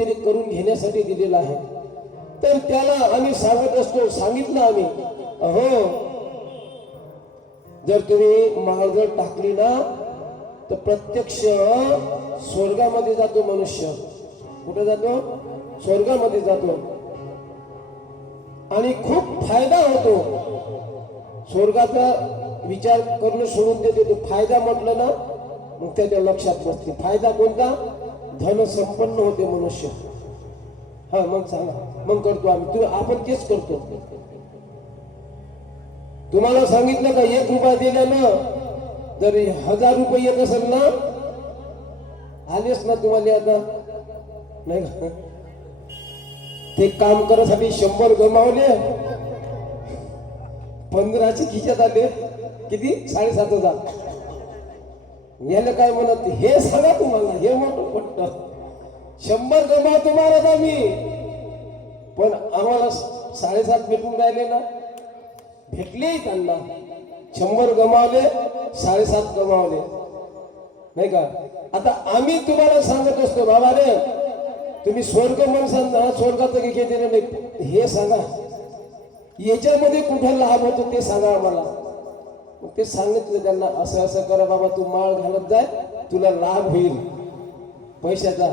काहीतरी करून घेण्यासाठी दिलेला आहे. तर त्याला आम्ही सांगत असतो सांगितलं आम्ही हो जर तुम्ही माळ टाकली ना तर प्रत्यक्ष स्वर्गामध्ये जातो मनुष्य. कुठे जातो? स्वर्गामध्ये जातो. आणि खूप फायदा होतो. स्वर्गाचा विचार करणं सोडून देते तो फायदा म्हटलं ना मग त्याच्या लक्षात बसते. फायदा कोणता? धन संपन्न होते मनुष्य. हा मग सांगा. मग करतो आम्ही. तू आपण तेच करतो. तुम्हाला सांगितलं का एक रुपया दिल्यानं तरी हजार रुपये येत असेल ना आलेच ना तुम्हाला आता नाही का? ते काम करायसाठी शंभर गमावले. पंधराचे खिशात आले. किती? साडेसात हजार. याला काय म्हणत हे सांगा तुम्हाला हे मोठं पट्ट. शंभर गमा तुम्हाला जा आम्ही पण आम्हाला साडेसात भेटून राहिले ना. भेटले त्यांना. शंभर गमावले साडेसात गमावले. नाही का? आता आम्ही तुम्हाला सांगत असतो बाबा रे तुम्ही स्वर्ग मन स्वर्गाचं स्वर्गात घेतलेलं नाही. हे सांगा. याच्यामध्ये कुठे लाभ होतो ते सांगा आम्हाला. मग ते सांगितलं त्यांना असं असं करा बाबा तू माळ घालत जाय तुला लाभ होईल. पैशाचा.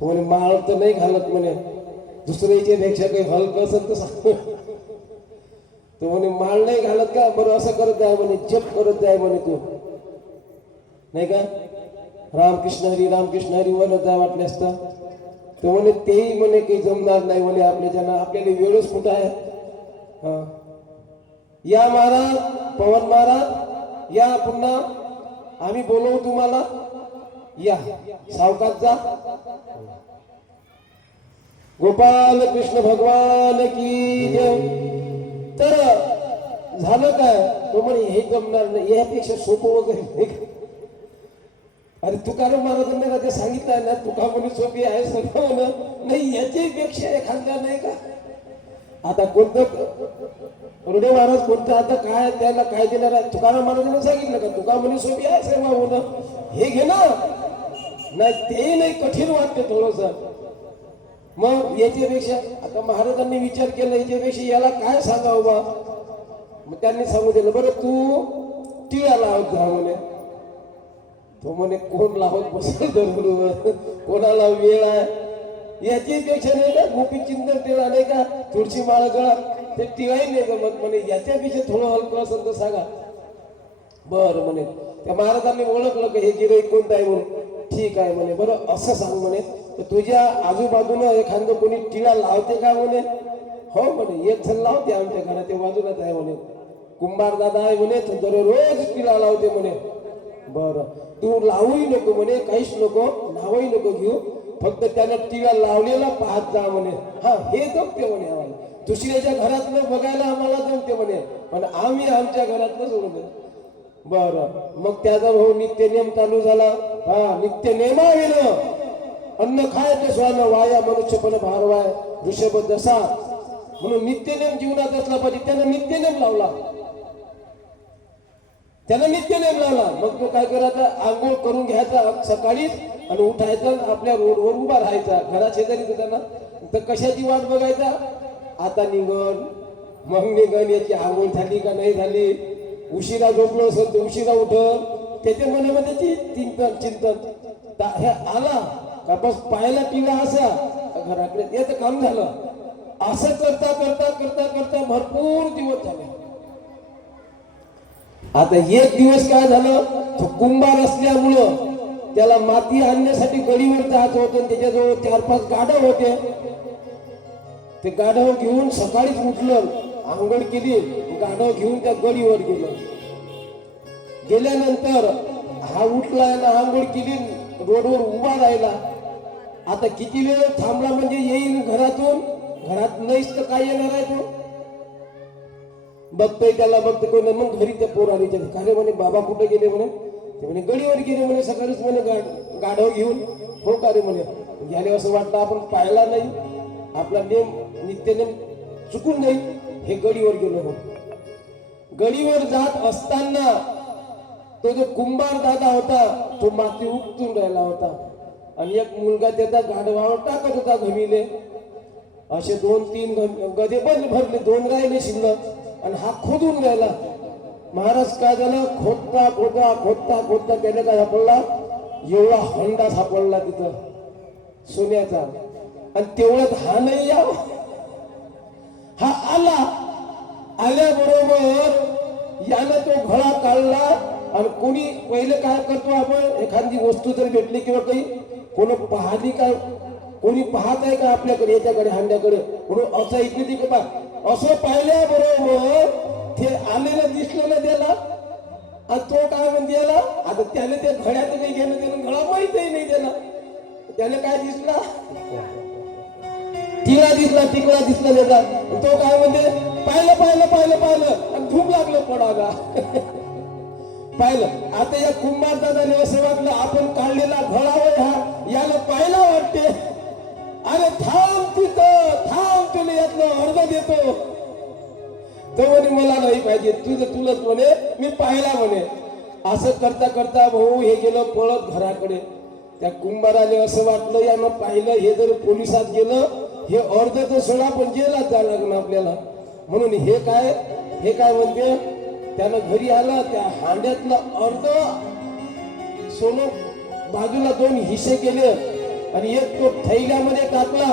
तो म्हणे माळ तर नाही घालत म्हणे. दुसऱ्याच्या पेक्षा काही हलकं असेल तर सांग. तो म्हणे माळ नाही घालत का? बरं असं करत जाय म्हणे. जप करत जाय म्हणे तू. नाही का? रामकृष्ण हरी रामकृष्ण हरी म्हणत जा वाटले असतं तो म्हणे तेही म्हणे काही जमणार नाही म्हणे आपल्या ज्यांना. आपल्याला वेळच कुठं आहे? या महाराज पवन महाराज या पुन्हा. आम्ही बोलवू तुम्हाला. या. सावकात जा. गोपाल कृष्ण भगवान की जय. तर झालं काय? तो म्हणे हे जमणार नाही. यापेक्षा सोपं वगैरे नाही अरे तुकाराम महाराजांना का ते सांगितलं ना तुका म्हणे सोपी आहे सगळं म्हणून नाही याच्यापेक्षा एखादा नाही का? आता कोणतं रुडे महाराज कोणतं आता काय त्याला काय देणार तुकाराम महाराजांनी सांगितलं का? तुका म्हणे सोपी आहे सेवा म्हणून हे घे ना. नाही ते नाही कठीण वाटतं थोडस. मग याच्यापेक्षा आता महाराजांनी विचार केला याच्यापेक्षा याला काय सांगावं बा? मग त्यांनी सांगू दिलं बरं तू टिळा लावत जा म्हणे. तो म्हणे कोण लावत बसेल कोणाला वेळ आहे? याची पेक्षा नाही ना? गोपी चिंतन टिळा नाही का? तुळशी माळ गळा. ते टिळाही नाही गमत म्हणे याच्यापेक्षा थोडं हलकं असेल तर सांगा. बर म्हणे. त्या महाराजांनी ओळखलं की हे गिराईक कोणतं आहे म्हणून? ठीक आहे म्हणे. बरं असं सांग म्हणे. तर तुझ्या आजूबाजूनं एखादं कोणी टिळा लावते का म्हणे? हो म्हणे. एक जण लावते आमच्या घराच्या बाजूलाच आहे म्हणे. कुंभार दादा आहे म्हणे तो दररोज टिळा लावते म्हणे. बर. तू लावूही नको म्हणे. काहीच नको. नावही नको घेऊ. फक्त त्याला टीव्या लावलेला पाहत जा म्हणे. हा हे जमते म्हणे आम्हाला. दुसऱ्याच्या घरातलं बघायला आम्हाला जमते म्हणे. पण आम्ही आमच्या घरातलं सोडून बर. मग त्याचा भाऊ नित्य नियम चालू झाला. हा नित्य नेमाविनं अन्न खाय ते स्वान वाया मनुष्यपण भारवाय ऋषभ दसा. म्हणून नित्यनेम जीवनात असला पाहिजे त्यानं नित्यनेम लावला. त्यानं नित्यनेम लावला. मग तो काय करायचा आंघोळ करून घ्यायचा. सकाळीच आणि उठायचं आपल्या रोडवर उभा राहायचा. घरा शेजारी त्यांना तर कशाची वाट बघायचा? आता निघण मग निघण याची आंघोळ झाली का नाही झाली? उशिरा झोपलो असेल तर उशिरा उठल त्याच्या मनामध्ये ती चिंतन चिंतन. हे आला का बस पायाला पिला असा. घराकडे याचं काम झालं. असं करता करता करता करता भरपूर दिवस झाले. आता एक दिवस काय झालं? तो कुंभार असल्यामुळं त्याला माती आणण्यासाठी गडीवर जायचं होतं आणि त्याच्याजवळ चार पाच गाढव होते. ते गाढव घेऊन सकाळीच उठलं आंघोळ केली गाढव घेऊन त्या गडीवर गेलं. गेल्यानंतर हा उठला ना आंघोळ केली रोडवर उभा राहिला. आता किती वेळ थांबला म्हणजे येईल घरातून? घरात नाहीच तर काय येणार आहे तो? बघतोय त्याला बघतोय मग घरी त्या पोराने अरे म्हणे बाबा कुठे गेले म्हणे? ते म्हणे गडीवर गेले म्हणे सकाळीच म्हणे गाढव घेऊन. हो का रे म्हणे? याने असं वाटतं आपण पाहिला नाही. आपला नेम नित्यनेम चुकून नाही हे गडीवर गेलो हो. गडीवर जात असताना तो जो कुंभार दादा होता तो माती उपटून राहिला होता. आणि एक मुलगा त्याचा गाढवावर टाकत होता घमीले. असे दोन तीन ग- गदे पण भरले दोन राहिले शिल्लक. आणि हा खोदून राहिला. महाराज काय झालं? खोदता खोदता खोदता खोदता त्याने काय सापडला? एवढा हंडा सापडला तिथं सोन्याचा. आणि तेवढ्यात हा नाही यावं हा आला. आल्याबरोबर यानं तो घळा काढला आणि कोणी पहिले काय करतो आपण? एखादी वस्तू जर भेटली किंवा काही कोणी पाहली काय कोणी पाहत आहे का आपल्याकडे याच्याकडे हांड्याकडे? म्हणून असं इकडे तिकडे पहा असं पाहिल्याबरोबर ते आलेलं दिसलं ना त्याला. आणि तो काय म्हणते याला आता त्याने ते घड्यात काही घेणं त्यानं घडा माहितही नाही त्याला. त्याने काय दिसला? तिळा दिसला तिकडा दिसला त्याचा. तो काय म्हणते? पाहिलं पाहिलं पाहिलं पाहिलं. आणि धूप लागलं पडाला पाहिलं. आता या कुंभार दादाने असं वाटलं आपण काढलेला घडावं हा याला पाहिला वाटते. अरे थांब तिथं थांब तुला यातलं अर्ध देतो. तो म्हणे मला नाही पाहिजे. तुझं तुलाच म्हणे मी पाहिला म्हणे. असं करता करता भाऊ हे गेलं पळत घराकडे. त्या कुंभाराने असं वाटलं यानं पाहिलं हे जर पोलिसात गेलं हे अर्ध तर सोडा पण जेलात जावं लग्न आपल्याला. म्हणून हे काय हे काय म्हणते त्यानं घरी आलं त्या हांड्यातलं अर्ध सोनं बाजूला दोन हिस्से केले आणि एक तो थैल्यामध्ये टाकला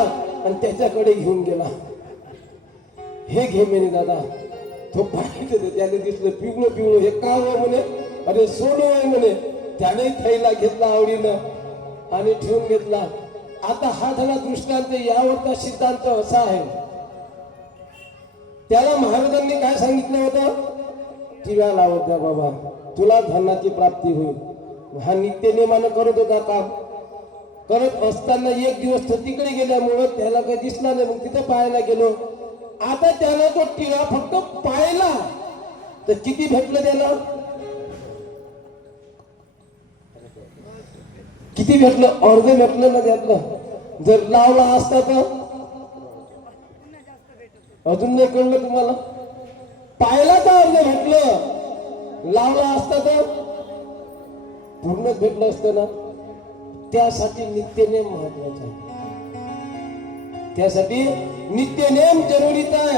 आणि त्याच्याकडे घेऊन गेला. हे घे मेने दादा. तो पाहिजे त्याने दिसलं पिवळं पिवळं हे का हो म्हणे अरे सोनं आहे म्हणे त्याने थैला घेतला आवडीनं आणि ठेवून घेतला. आता हा झाला दृष्टांत यावरचा सिद्धांत असा आहे. त्याला महाराजांनी काय सांगितलं होतं? टिव्या लावत द्या बाबा तुला धनाची प्राप्ती होईल. हा नित्य नेमानं करत होता काम. करत असताना एक दिवस तो तिकडे गेल्यामुळं त्याला काही दिसला नाही मग तिथं पाहायला गेलो. आता त्याला तो टिळा फक्त पाहिला. तर किती भेटलं त्याला? किती भेटलं? अर्ध भेटलं ना त्यातलं. जर लावला असता तर? अजून नाही कळलं तुम्हाला? पाहिला तर अर्ध भेटलं. लावला असता तर? पूर्णच भेटलं असतं ना? त्यासाठी नित्यने महत्वाचं आहे. त्यासाठी नित्यनेम जरुरीचा आहे.